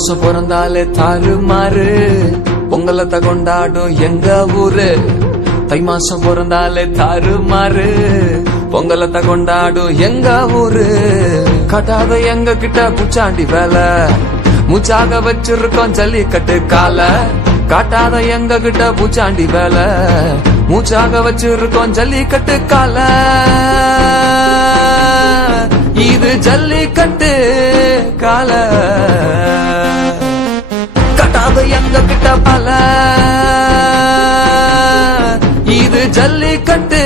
மாசம் பிறந்தாலே தாறுமாறு பொங்கலத்தை கொண்டாடும் எங்க ஊரு. தை மாசம் பிறந்தாலே தாறுமாறு பொங்கலத்தை கொண்டாடும் எங்க ஊரு. கட்டாத எங்க கிட்ட பூச்சாண்டி வேலை மூச்சாக வச்சிருக்கோம் ஜல்லிக்கட்டு கால. காட்டாத எங்க கிட்ட பூச்சாண்டி வேலை மூச்சாக வச்சிருக்கோம் ஜல்லிக்கட்டு கால. இது ஜல்லிக்கட்டு கால. கட்டாத எங்க கிட்ட பல இது ஜல்லிக்கட்டு.